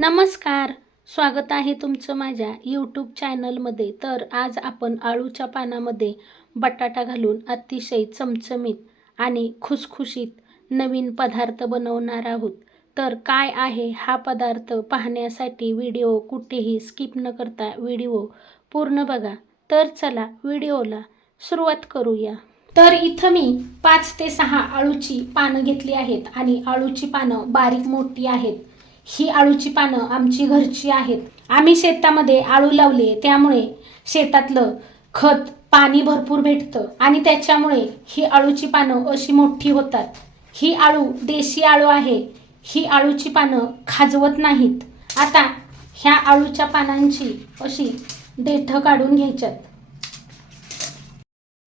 नमस्कार. स्वागत आहे तुमचं माझ्या यूट्यूब चॅनलमध्ये तर आज आपण आळूच्या पानामध्ये बटाटा घालून अतिशय चमचमीत आणि खुसखुशीत नवीन पदार्थ बनवणार आहोत. तर काय आहे हा पदार्थ पाहण्यासाठी व्हिडिओ कुठेही स्किप न करता व्हिडिओ पूर्ण बघा. तर चला व्हिडिओला सुरुवात करूया. तर इथं मी पाच ते सहा आळूची पानं घेतली आहेत आणि आळूची पानं बारीक मोठी आहेत. ही आळूची पानं आमची घरची आहेत. आम्ही शेतामध्ये आळू लावले त्यामुळे शेतातलं खत पाणी भरपूर भेटतं आणि त्याच्यामुळे ही आळूची पानं अशी मोठी होतात. ही आळू देशी आळू आहे. ही आळूची पानं खाजवत नाहीत. आता ह्या आळूच्या पानांची अशी देठं काढून घ्यायच्यात.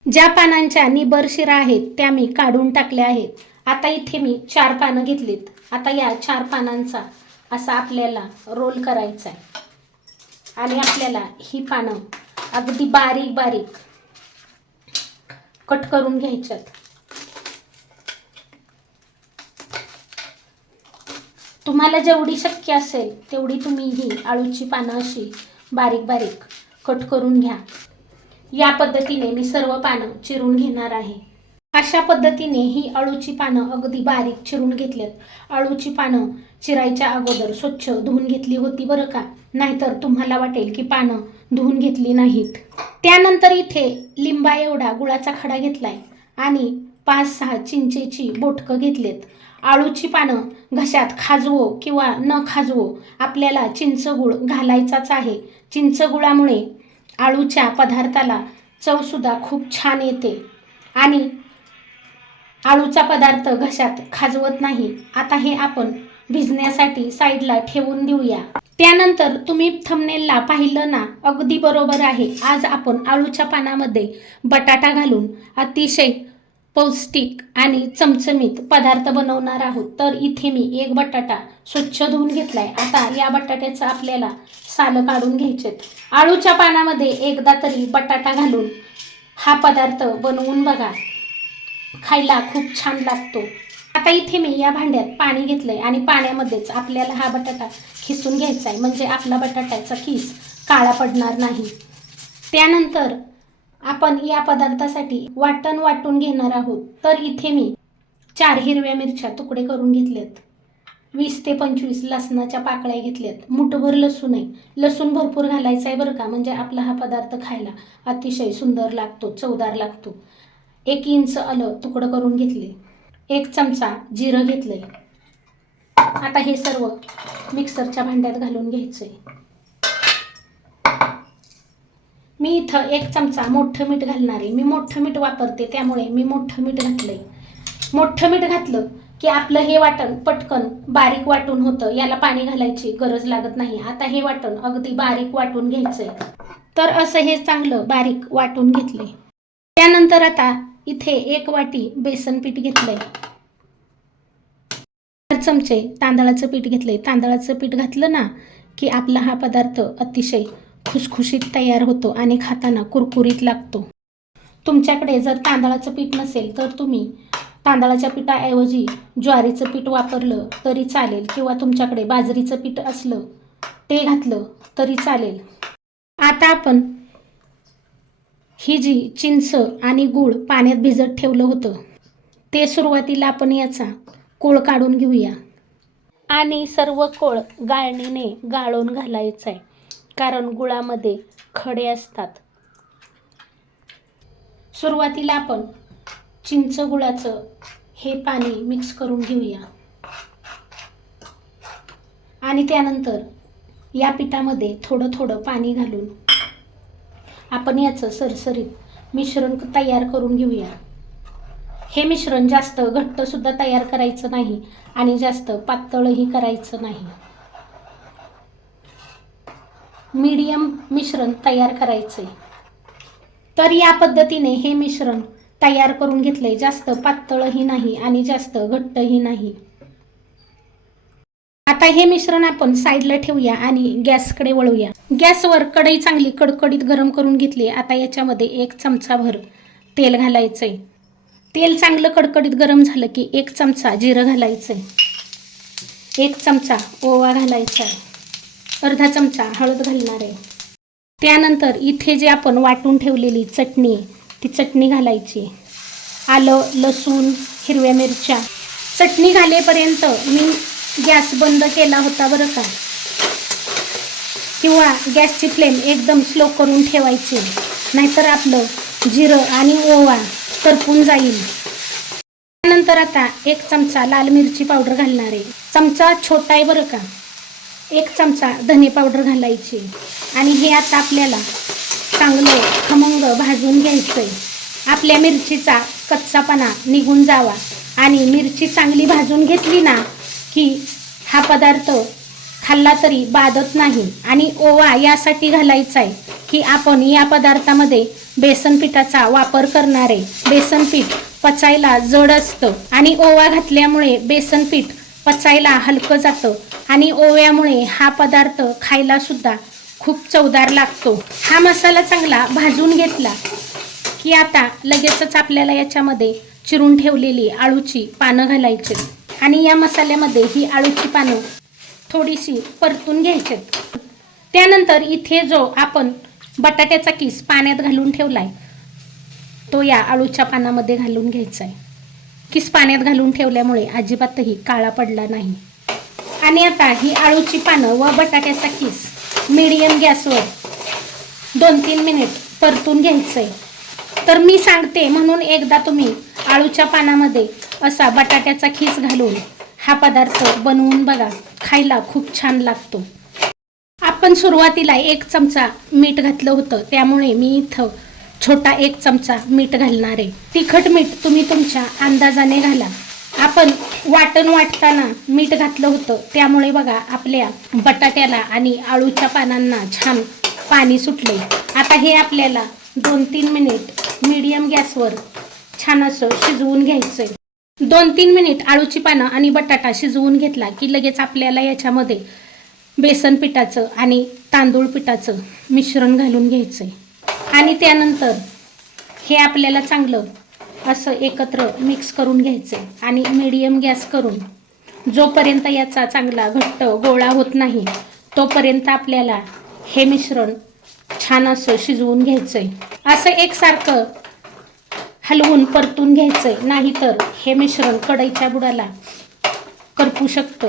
ज्या पानांच्या निबर शिरा आहेत त्या मी काढून टाकल्या आहेत. आता इथे मी चार पानं घेतलीत. आता या चार पानांचा असा आपल्याला रोल करायचा आहे. आणि आपल्याला ही पानं अगदी बारीक बारीक कट करून घ्यायच्यात. तुम्हाला जेवढी शक्य असेल तेवढी तुम्ही ही आळूची पानं अशी बारीक बारीक कट करून घ्या. या पद्धतीने मी सर्व पानं चिरून घेणार आहे. अशा पद्धतीने ही अळूची पानं अगदी बारीक चिरून घेतलेत. अळूची पानं चिरायच्या अगोदर स्वच्छ धुवून घेतली होती बरं का? नाहीतर तुम्हाला वाटेल की पानं धुवून घेतली नाहीत. त्यानंतर इथे लिंबा एवढा गुळाचा खडा घेतलाय आणि पाच सहा चिंचेची बोटकं घेतलेत. आळूची पानं घशात खाजवो किंवा न खाजवो आपल्याला चिंचगुळ घालायचाच आहे. चिंचगुळामुळे आळूच्या पदार्थाला चवसुद्धा खूप छान येते. आणि आळूचा पदार्थ घशात खाजवत नाही. आता हे आपण भिजण्यासाठी साईडला ठेवून देऊया. त्यानंतर तुम्ही थंबनेलला पाहिलं ना अगदी बरोबर आहे. आज आपण आळूच्या पानामध्ये बटाटा घालून अतिशय पौष्टिक आणि चमचमीत पदार्थ बनवणार आहोत. तर इथे मी एक बटाटा स्वच्छ धुवून घेतलाय. आता या बटाट्याचं आपल्याला सालं काढून घ्यायचेत. आळूच्या पानामध्ये एकदा तरी बटाटा घालून हा पदार्थ बनवून बघा. खायला खूप छान लागतो. आता इथे मी या भांड्यात पाणी घेतलंय आणि पाण्यामध्येच आपल्याला हा बटाटा खिसून घ्यायचा आहे म्हणजे आपला बटाट्याचा खिस काळा पडणार नाही. त्यानंतर आपण या पदार्थासाठी वाटण वाटून घेणार आहोत. तर इथे मी चार हिरव्या मिरच्या तुकडे करून घेतलेत वीस ते पंचवीस लसणाच्या पाकळ्या घेतल्यात. मुठभर लसूण आहे लसूण भरपूर घालायचा आहे बरं का? म्हणजे आपला हा पदार्थ खायला अतिशय सुंदर लागतो चवदार लागतो. एक इंच आलं तुकडं करून घेतले. एक चमचा जिरं घेतलं आता हे सर्व मिक्सरच्या भांड्यात घालून घ्यायचंय. मी इथं एक चमचा मोठं मीठ घालणार आहे. मी मोठं मीठ वापरते त्यामुळे मी मोठं मीठ घातलंय. मोठं मीठ घातलं की आपलं हे वाटण पटकन बारीक वाटून होतं. याला पाणी घालायची गरज लागत नाही. आता हे वाटण अगदी बारीक वाटून घ्यायचंय. तर असं हे चांगलं बारीक वाटून घेतले त्यानंतर आता इथे एक वाटी बेसन पीठ घेतलंय. चार चमचे तांदळाचं पीठ घेतलंय. तांदळाचं पीठ घातलं ना की आपला हा पदार्थ अतिशय खुसखुशीत तयार होतो आणि खाताना कुरकुरीत लागतो. तुमच्याकडे जर तांदळाचं पीठ नसेल तर तुम्ही तांदळाच्या पिठाऐवजी ज्वारीचं पीठ वापरलं तरी चालेल किंवा तुमच्याकडे बाजरीचं पीठ असलं ते घातलं तरी चालेल. आता आपण ही जी चिंच आणि गूळ पाण्यात भिजत ठेवलं होतं ते सुरुवातीला आपण याचा कोळ काढून घेऊया. आणि सर्व कोळ गाळणीने गाळून घालायचं आहे कारण गुळामध्ये खडे असतात. सुरुवातीला आपण चिंच गुळाचं हे पाणी मिक्स करून घेऊया. आणि त्यानंतर या पिठामध्ये थोडं थोडं पाणी घालून आपण याचं सरसरीत मिश्रण तयार करून घेऊया. हे मिश्रण जास्त घट्टसुद्धा तयार करायचं नाही आणि जास्त पातळही करायचं नाही. मीडियम मिश्रण तयार करायचे तर या पद्धतीने हे मिश्रण तयार करून घेतले जास्त पातळही नाही आणि जास्त घट्टही नाही. आता हे मिश्रण आपण साईडला ठेवूया आणि गॅसकडे वळूया. गॅसवर कढई चांगली कडकडीत गरम करून घेतली. आता याच्यामध्ये एक चमचाभर तेल घालायचंय. तेल चांगलं कडकडीत गरम झालं की एक चमचा जिरं घालायचंय. एक चमचा ओवा घालायचा. आहे अर्धा चमचा हळद घालणार आहे. त्यानंतर इथे जे आपण वाटून ठेवलेली चटणी ती चटणी घालायची. आलं लसूण हिरव्या मिरच्या. चटणी घालेपर्यंत मी गॅस बंद केला होता बरं का? किंवा गॅसची फ्लेम एकदम स्लो करून ठेवायची नाहीतर आपलं जिरं आणि ओवा करपून जाईल. त्यानंतर आता एक चमचा लाल मिरची पावडर घालणार आहे. चमचा छोटा आहे बरं का? एक चमचा धने पावडर घालायची. आणि हे आता आपल्याला चांगलं खमंग भाजून घ्यायचं आहे आपल्या मिरचीचा कच्चापणा निघून जावा. आणि मिरची चांगली भाजून घेतली ना की हा पदार्थ खाल्ला तरी बाधत नाही आणि ओवा यासाठी घालायचा आहे की आपण या पदार्थामध्ये बेसन पिठाचा वापर करणारे बेसनपीठ बेसन पीठ पचायला जड असतं आणि ओवा घातल्यामुळे बेसन पीठ पचायला हलकं जातं आणि ओव्यामुळे हा पदार्थ खायला सुद्धा खूप चवदार लागतो. हा मसाला चांगला भाजून घेतला की आता लगेचच आपल्याला याच्यामध्ये चिरून ठेवलेली आळूची पानं घालायची. आणि या मसाल्यामध्ये ही आळूची पानं थोडीशी परतून घ्यायची. त्यानंतर इथे जो आपण बटाट्याचा किस पाण्यात घालून ठेवला आहे तो या आळूच्या पानामध्ये घालून घ्यायचा आहे किस पाण्यात घालून ठेवल्यामुळे अजिबातही काळा पडला नाही. आणि आता ही आळूची पानं व बटाट्याचा किस मिडियम गॅसवर दोन तीन मिनिट परतून घ्यायचं आहे तर मी सांगते म्हणून एकदा तुम्ही आळूच्या पानामध्ये असा बटाट्याचा खीस घालून हा पदार्थ बनवून बघा. खायला खूप छान लागतो. आपण सुरुवातीला एक चमचा मीठ घातलं होतं. त्यामुळे मी इथं छोटा एक चमचा मीठ घालणार आहे. तिखट मीठ तुम्ही तुमच्या अंदाजाने घाला. आपण वाटण वाटताना मीठ घातलं होतं. त्यामुळे बघा आपल्या बटाट्याला आणि आळूच्या पानांना छान पाणी सुटले आता हे आपल्याला दोन तीन मिनिट मीडियम गॅसवर छान असं शिजवून घ्यायचं दोन तीन मिनिट आळूची पानं आणि बटाटा शिजवून घेतला की लगेच आपल्याला याच्यामध्ये बेसन पिठाचं आणि तांदूळ पिठाचं मिश्रण घालून घ्यायचं आहे आणि त्यानंतर हे आपल्याला चांगलं असं एकत्र मिक्स करून घ्यायचं आहे आणि मीडियम गॅस करून जोपर्यंत याचा चांगला घट्ट गोळा होत नाही तोपर्यंत आपल्याला हे मिश्रण छान असं शिजवून घ्यायचं आहे असं एकसारखं हलवून परतून घ्यायचंय. नाहीतर हे मिश्रण कढईच्या बुडाला करपू शकतं.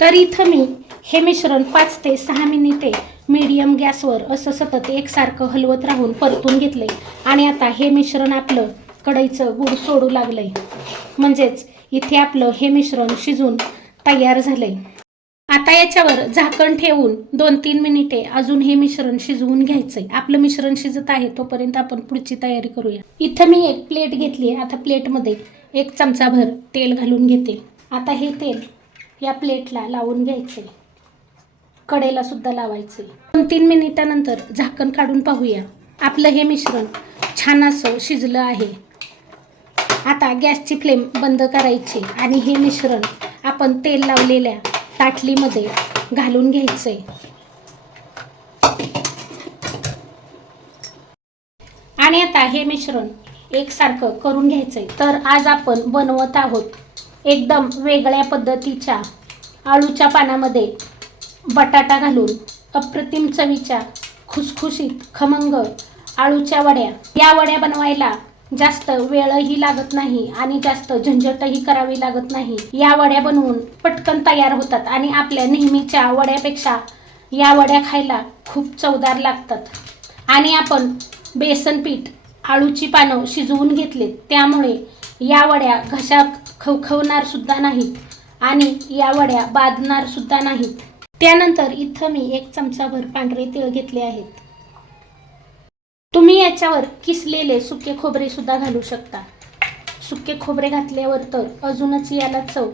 तर इथं मी हे मिश्रण पाच ते सहा मिनिटे मीडियम गॅसवर असं सतत एकसारखं हलवत राहून परतून घेतलंय. आणि आता हे मिश्रण आपलं कढईचं गुड सोडू लागलंय. म्हणजेच इथे आपलं हे मिश्रण शिजून तयार झालंय. आता याच्यावर झाकण ठेवून दोन तीन मिनिटे अजून हे मिश्रण शिजवून घ्यायचंय. आपलं मिश्रण शिजत आहे तोपर्यंत आपण पुढची तयारी करूया. इथं मी एक प्लेट घेतली आहे. आता प्लेटमध्ये एक चमचाभर तेल घालून घेते. आता हे तेल या प्लेटला लावून घ्यायचे कडेला सुद्धा लावायचे दोन तीन मिनिटानंतर झाकण काढून पाहूया. आपलं हे मिश्रण छान असं शिजलं आहे. आता गॅसची फ्लेम बंद करायची आणि हे मिश्रण आपण तेल लावलेल्या ताटलीमध्ये घालून घ्यायचे आणि आता हे मिश्रण एकसारखं करून घ्यायचंय. तर आज आपण बनवत आहोत एकदम वेगळ्या पद्धतीच्या आळूच्या पानामध्ये बटाटा घालून अप्रतिम चवीच्या खुसखुशीत खमंग आळूच्या वड्या. या वड्या बनवायला जास्त वेळही लागत नाही आणि जास्त झंझटही करावी लागत नाही. या वड्या बनवून पटकन तयार होतात आणि आपल्या नेहमीच्या वड्यापेक्षा या वड्या खायला खूप चवदार लागतात. आणि आपण बेसन पीठ आळूची पानं शिजवून घेतलीत त्यामुळे या वड्या घशा खवखवणार सुद्धा नाहीत आणि या वड्या बाधणार सुद्धा नाहीत. त्यानंतर इथं मी एक चमचाभर पांढरे तीळ घेतले आहेत. तुम्ही याच्यावर किसलेले सुके खोबरे सुद्धा घालू शकता. सुके खोबरे घातल्यावर तर अजूनच याला चव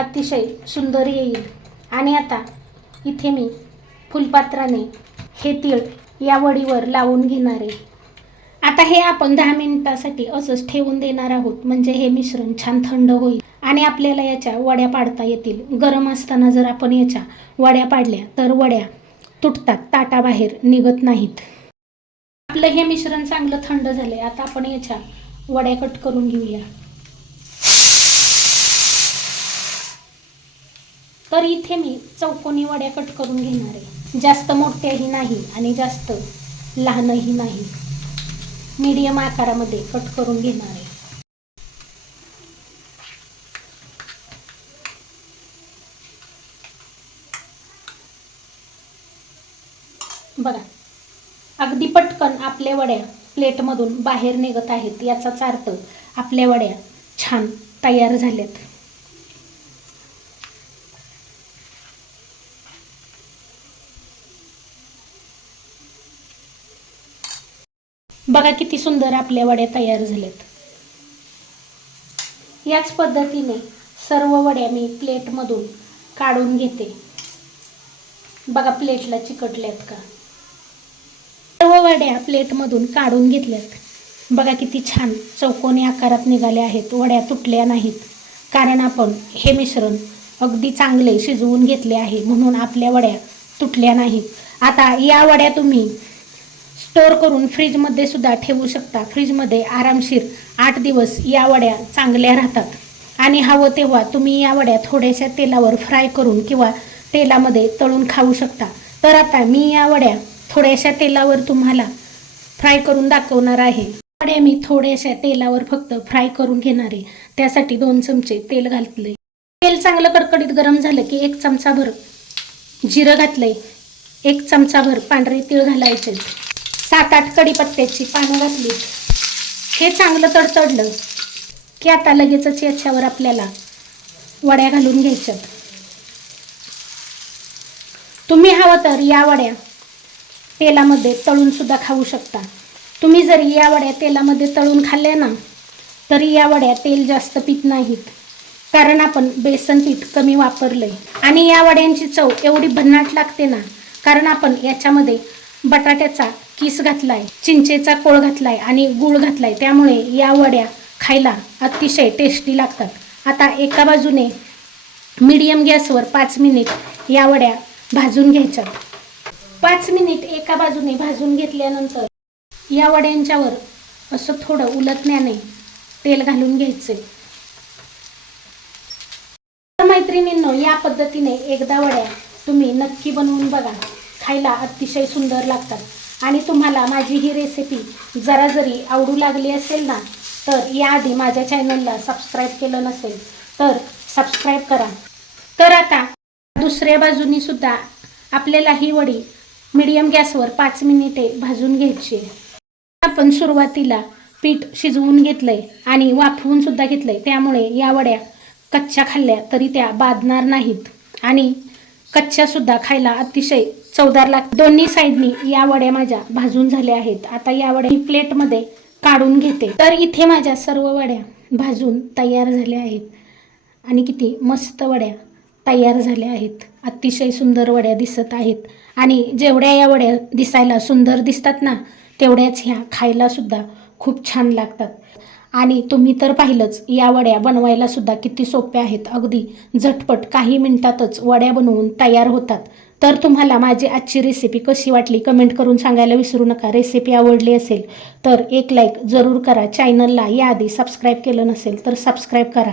अतिशय सुंदर येईल. आणि आता इथे मी फुलपात्राने हे तीळ या वडीवर लावून घेणार आहे. आता हे आपण दहा मिनिटासाठी असंच ठेवून देणार आहोत. म्हणजे हे मिश्रण छान थंड होईल. आणि आपल्याला याच्या वड्या पाडता येतील. गरम असताना जर आपण याच्या वड्या पाडल्या तर वड्या तुटतात ताटाबाहेर निघत नाहीत. आपलं हे मिश्रण चांगलं थंड झालंय. आता आपण याच्या वड्या कट करून घेऊया. तर इथे मी चौकोनी वड्या कट करून घेणार आहे. जास्त मोठ्याही नाही आणि जास्त लहानही नाही. मीडियम आकारामध्ये कट करून घेणार आहे बघा पण आपल्या वड्या प्लेटमधून बाहेर निघत आहेत याचाच अर्थ आपल्या वड्या छान तयार झाल्यात. बघा किती सुंदर आपल्या वड्या तयार झाल्यात. याच पद्धतीने सर्व वड्या मी प्लेटमधून काढून घेते. बघा प्लेटला चिकटल्यात का? वड्या प्लेटमधून काढून घेतल्यात. बघा किती छान चौकोनी आकारात निघाल्या आहेत वड्या तुटल्या नाहीत. कारण आपण हे मिश्रण अगदी चांगले शिजवून घेतले आहे म्हणून आपल्या वड्या तुटल्या नाहीत. आता या वड्या तुम्ही स्टोअर करून फ्रीजमध्ये सुद्धा ठेवू शकता. फ्रीजमध्ये आरामशीर आठ दिवस या वड्या चांगल्या राहतात. आणि हवं तेव्हा तुम्ही या वड्या थोड्याशा तेलावर फ्राय करून किंवा तेलामध्ये तळून खाऊ शकता. तर आता मी या वड्या थोड्याशा तेलावर तुम्हाला फ्राय करून दाखवणार आहे. वड्या मी थोड्याशा तेलावर फक्त फ्राय करून घेणार आहे. त्यासाठी दोन चमचे तेल घातले तेल चांगलं कडकडीत गरम झालं की एक चमचाभर जिरं घातलंय. एक चमचाभर पांढरे तीळ घालायचे. सात आठ कढीपत्त्याची पानं घातली. हे चांगलं तडतडलं की आता लगेचच याच्यावर आपल्याला वड्या घालून घ्यायच्यात. तुम्ही हवं तर या वड्या तेलामध्ये तळून सुद्धा खाऊ शकता. तुम्ही जरी या वड्या तेलामध्ये तळून खाल्ल्या ना तरी या वड्या तेल जास्त पित नाहीत. कारण आपण बेसन पीठ कमी वापरलंय. आणि या वड्यांची चव एवढी भन्नाट लागते ना कारण आपण याच्यामध्ये बटाट्याचा किस घातलाय चिंचेचा कोळ घातलाय आणि गूळ घातलाय त्यामुळे या वड्या खायला अतिशय टेस्टी लागतात. आता एका बाजूने मीडियम गॅसवर पाच मिनिट या वड्या भाजून घ्यायच्या. पाच मिनिट एका बाजूने भाजून घेतल्यानंतर या वड्यांच्यावर असं थोडं उलटण्याने तेल घालून घ्यायचे. तर मैत्रिणींनो या पद्धतीने एकदा वड्या तुम्ही नक्की बनवून बघा. खायला अतिशय सुंदर लागतात. आणि तुम्हाला माझी ही रेसिपी जरा जरी आवडू लागली असेल ना तर याआधी माझ्या चॅनलला सबस्क्राईब केलं नसेल तर सबस्क्राईब करा. तर आता दुसऱ्या बाजूनी सुद्धा आपल्याला ही वडी मीडियम गॅसवर पाच मिनिटे भाजून घ्यायची. आपण सुरुवातीला पीठ शिजवून घेतलंय आणि वाफवून सुद्धा घेतलंय. त्यामुळे या वड्या कच्च्या खाल्ल्या तरी त्या बाधणार नाहीत. आणि कच्च्या सुद्धा खायला अतिशय चवदार लाग दोन्ही साईडनी या वड्या माझ्या भाजून झाल्या आहेत. आता या वड्या मी प्लेटमध्ये काढून घेते. तर इथे माझ्या सर्व वड्या भाजून तयार झाल्या आहेत. आणि किती मस्त वड्या तयार झाल्या आहेत. अतिशय सुंदर वड्या दिसत आहेत. आणि जेवढ्या या वड्या दिसायला सुंदर दिसतात ना तेवढ्याच ह्या खायलासुद्धा खूप छान लागतात. आणि तुम्ही तर पाहिलंच या वड्या बनवायला सुद्धा किती सोप्या आहेत. अगदी झटपट काही मिनिटातच वड्या बनवून तयार होतात. तर तुम्हाला माझी आजची रेसिपी कशी वाटली कमेंट करून सांगायला विसरू नका. रेसिपी आवडली असेल तर एक लाईक जरूर करा. चॅनलला याआधी सबस्क्राईब केलं नसेल तर सबस्क्राईब करा.